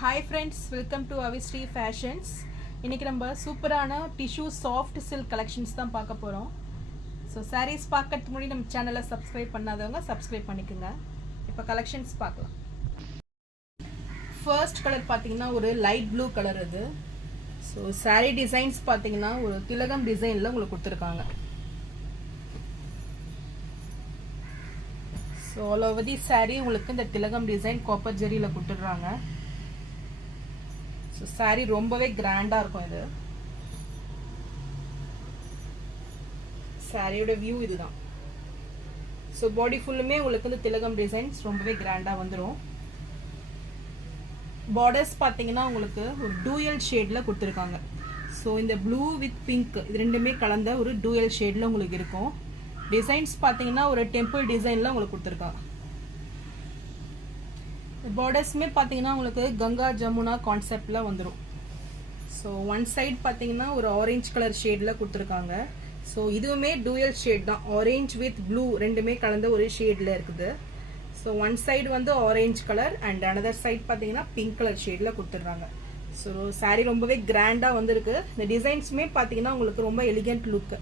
Hi friends, welcome to Avistri Fashions. இன்னைக்கு நம்ம சூப்பரான டிஷ்யூ சாஃப்ட் சில்க் கலெக்ஷன்ஸ் தான் பார்க்க போகிறோம். ஸோ சாரீஸ் பார்க்கறதுக்கு முன்னாடி நம்ம சேனலை சப்ஸ்கிரைப் பண்ணாதவங்க சப்ஸ்கிரைப் பண்ணிக்கோங்க. இப்போ கலெக்ஷன்ஸ் பார்க்கலாம். ஃபர்ஸ்ட் கலர் பார்த்தீங்கன்னா ஒரு லைட் ப்ளூ கலர் இது. ஸோ சாரீ டிசைன்ஸ் பார்த்தீங்கன்னா ஒரு திலகம் டிசைனில் உங்களுக்கு கொடுத்துருக்காங்க. So all over the sari உங்களுக்கு இந்த திலகம் டிசைன் காப்பர் ஜெரியில் கொடுத்துட்றாங்க. ஸோ சாரீ ரொம்பவே கிராண்டாக இருக்கும். இது சாரியோட வியூ இதுதான். ஸோ பாடி ஃபுல்லுமே உங்களுக்கு இந்த திலகம் டிசைன்ஸ் ரொம்பவே கிராண்டாக வந்துடும். பார்டர்ஸ் பார்த்தீங்கன்னா உங்களுக்கு ஒரு டூயல் ஷேடில் கொடுத்துருக்காங்க. ஸோ இந்த ப்ளூ வித் பிங்க் இது ரெண்டுமே கலந்த ஒரு டூயல் ஷேடில் உங்களுக்கு இருக்கும். டிசைன்ஸ் பார்த்தீங்கன்னா ஒரு டெம்பிள் டிசைனில் உங்களுக்கு கொடுத்துருக்காங்க. பார்டர்ஸுமே பார்த்தீங்கன்னா உங்களுக்கு கங்கா ஜமுனா கான்செப்டில் வந்துடும். ஸோ ஒன் சைட் பார்த்தீங்கன்னா ஒரு ஆரஞ்ச் கலர் ஷேடில் கொடுத்துருக்காங்க. ஸோ இதுவுமே டூயல் ஷேட் தான், ஆரஞ்ச் வித் ப்ளூ ரெண்டுமே கலந்த ஒரு ஷேடில் இருக்குது. ஸோ ஒன் சைடு வந்து orange colour and another side பார்த்தீங்கன்னா பிங்க் கலர் ஷேடில் கொடுத்துட்றாங்க. ஸோ சாரீ ரொம்பவே கிராண்டாக வந்துருக்கு. இந்த டிசைன்ஸுமே பார்த்தீங்கன்னா உங்களுக்கு ரொம்ப எலிகென்ட் லுக்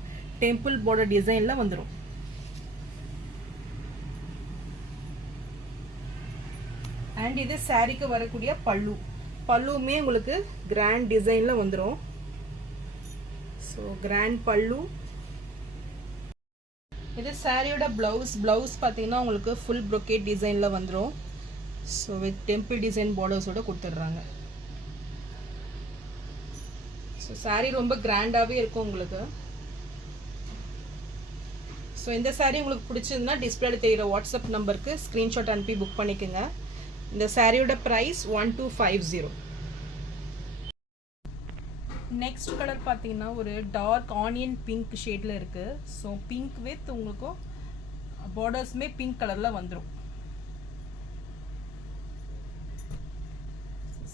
டெம்பிள் பார்டர் டிசைனில் வந்துடும். அண்ட் இது சாரீக்கு வரக்கூடிய பல்லுமே உங்களுக்கு கிராண்ட் டிசைனில் வந்துடும். ஸோ கிராண்ட் பல்லு. இது சாரியோட பிளவுஸ் பார்த்தீங்கன்னா உங்களுக்கு ஃபுல் ப்ரொக்கேட் டிசைனில் வந்துடும். ஸோ வித் டெம்பிள் டிசைன் பார்டர்ஸோட கொடுத்துட்றாங்க. ஸோ சாரீ ரொம்ப கிராண்டாகவே இருக்கும் உங்களுக்கு. ஸோ இந்த சாரீ உங்களுக்கு பிடிச்சதுன்னா டிஸ்பிளேல தெரிகிற வாட்ஸ்அப் நம்பருக்கு ஸ்க்ரீன்ஷாட் அனுப்பி புக் பண்ணிக்கோங்க. இந்த சாரியோட ப்ரைஸ் 1250. நெக்ஸ்ட் கலர் பார்த்தீங்கன்னா ஒரு டார்க் ஆனியன் பிங்க் ஷேடில் இருக்குது. ஸோ பிங்க் வித் உங்களுக்கும் பார்டர்ஸுமே பிங்க் கலரில் வந்துடும்.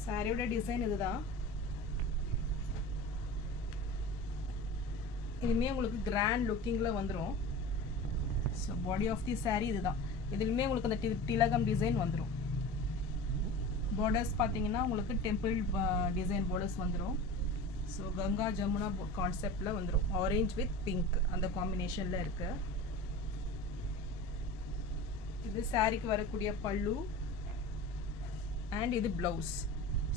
சாரியோட டிசைன் இதுதான். இதுவுமே உங்களுக்கு கிராண்ட் லுக்கிங்கில் வந்துடும். So body of the sari இதுதான். இதுலையுமே உங்களுக்கு அந்த திலகம் டிசைன் வந்துடும். பார்டர்ஸ் பார்த்தீங்கன்னா உங்களுக்கு டெம்பிள் டிசைன் பார்டர்ஸ் வந்துடும். ஸோ கங்கா ஜமுனா கான்செப்டில் வந்துடும். ஆரஞ்ச் வித் பிங்க் அந்த காம்பினேஷனில் இருக்கு. இது சாரிக்கு வரக்கூடிய பல்லு அண்ட் இது ப்ளவுஸ்.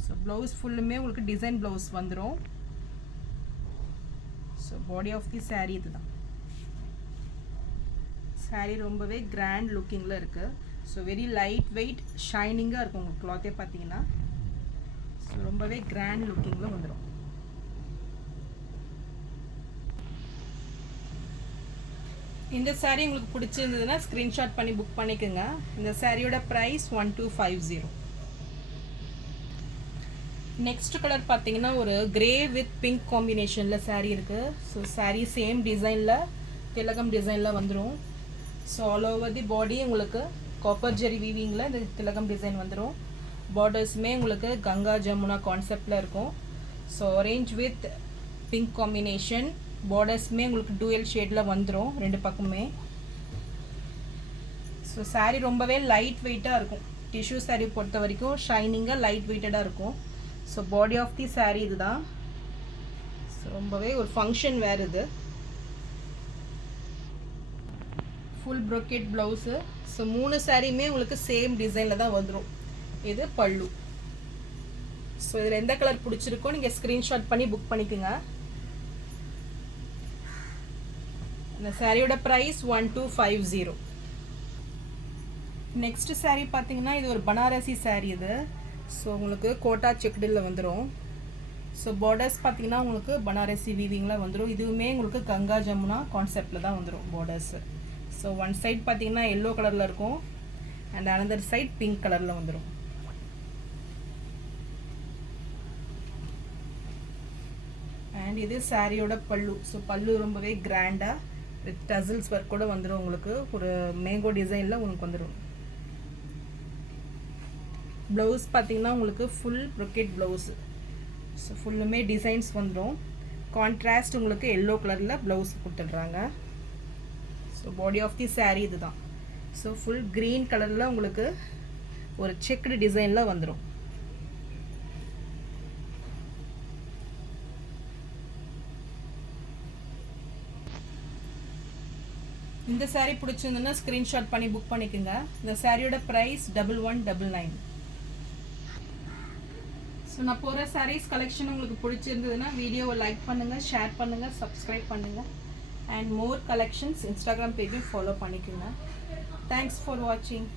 ஸோ ப்ளவுஸ் ஃபுல்லுமே உங்களுக்கு டிசைன் ப்ளவுஸ் வந்துடும். So body of the sari இதுதான். சாரீ ரொம்பவே கிராண்ட் லுக்கிங்கில் இருக்குது. ஸோ வெரி லைட் வெயிட் ஷைனிங்காக இருக்கும் உங்களுக்கு கிளாத்தே பார்த்தீங்கன்னா. ஸோ ரொம்பவே கிராண்ட் லுக்கிங்கில் வந்துடும். இந்த சாரீ உங்களுக்கு பிடிச்சிருந்ததுன்னா ஸ்க்ரீன்ஷாட் பண்ணி புக் பண்ணிக்கோங்க. இந்த சாரியோட ப்ரைஸ் 1250. நெக்ஸ்ட் கலர் பார்த்தீங்கன்னா ஒரு கிரே வித் பிங்க் காம்பினேஷனில் சாரீ இருக்குது. ஸோ சாரீ சேம் டிசைனில் திலகம் டிசைனில் வந்துடும். ஸோ ஆல் ஓவர் தி பாடி உங்களுக்கு காப்பர் ஜெரி வீவிங்கில் இந்த திலகம் டிசைன் வந்துடும். பார்டர்ஸுமே உங்களுக்கு கங்கா ஜமுனா கான்செப்டில் இருக்கும். So orange with pink combination. பார்டர்ஸுமே உங்களுக்கு டூயல் ஷேடில் வந்துடும் ரெண்டு பக்கமே. ஸோ சாரீ ரொம்பவே லைட் வெயிட்டாக இருக்கும். டிஷ்யூ சாரீ பொறுத்த வரைக்கும் ஷைனிங்காக லைட் வெயிட்டடாக இருக்கும். So body of the sari இதுதான். ஸோ ரொம்பவே ஒரு ஃபங்க்ஷன் வேர் இது. Full brocade blouse. ஸோ மூணு சாரியுமே உங்களுக்கு சேம் டிசைனில் தான் வந்துடும். இது பல்லு. ஸோ இதில் எந்த கலர் பிடிச்சிருக்கோ நீங்கள் ஸ்க்ரீன்ஷாட் பண்ணி புக் பண்ணிக்கோங்க. இந்த சாரியோட ப்ரைஸ் 1250. நெக்ஸ்ட் சாரீ பார்த்தீங்கன்னா இது ஒரு பனாரசி சாரீ இது. ஸோ உங்களுக்கு கோட்டா செக்குடில் வந்துடும். ஸோ பார்டர்ஸ் பார்த்தீங்கன்னா உங்களுக்கு பனாரசி வீவிங்கில் வந்துடும். இதுவுமே உங்களுக்கு கங்கா ஜமுனா கான்செப்டில் தான் வந்துடும் பார்டர்ஸு. ஸோ ஒன் சைட் பார்த்தீங்கன்னா எல்லோ கலரில் இருக்கும் அண்ட் அனதர் சைட் பிங்க் கலரில் வந்துடும். அண்ட் இது சாரியோட பல்லு. ஸோ பல்லு ரொம்பவே கிராண்டாக வித் டசில்ஸ் ஒர்க் கூட வந்துடும். உங்களுக்கு ஒரு மேங்கோ டிசைனில் உங்களுக்கு வந்துடும். ப்ளவுஸ் பார்த்தீங்கன்னா உங்களுக்கு ஃபுல் ப்ரொக்கேட் ப்ளவுஸு. ஸோ ஃபுல்லுமே டிசைன்ஸ் வந்துடும். கான்ட்ராஸ்ட் உங்களுக்கு எல்லோ கலரில் ப்ளவுஸ் கொடுத்துட்றாங்க. So body of the sari இதுதான். ஸோ ஃபுல் க்ரீன் கலரில் உங்களுக்கு ஒரு செக்குடு டிசைனில் வந்துடும். இந்த saree பிடிச்சிருந்ததுன்னா ஸ்க்ரீன்ஷாட் பண்ணி புக் பண்ணிக்கோங்க. இந்த சாரியோட ப்ரைஸ் 1199. ஸோ நான் போகிற sarees கலெக்ஷன் உங்களுக்கு பிடிச்சிருந்ததுன்னா வீடியோவை லைக் பண்ணுங்கள், ஷேர் பண்ணுங்கள், சப்ஸ்கிரைப் பண்ணுங்கள். அண்ட் மோர் கலெக்ஷன்ஸ் இன்ஸ்டாகிராம் பேஜும் ஃபாலோ பண்ணிக்கோங்க. தேங்க்ஸ் ஃபார் வாட்சிங்.